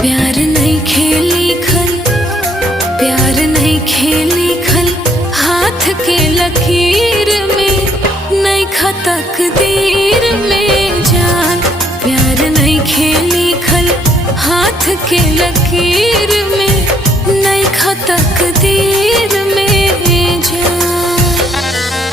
प्यार नहीं खेली खल, प्यार नहीं खेली खल, हाथ के लकीर में नहीं खा तकदीर में जान। प्यार नहीं खेली खल, हाथ के लकीर में नहीं खा तकदीर में जान।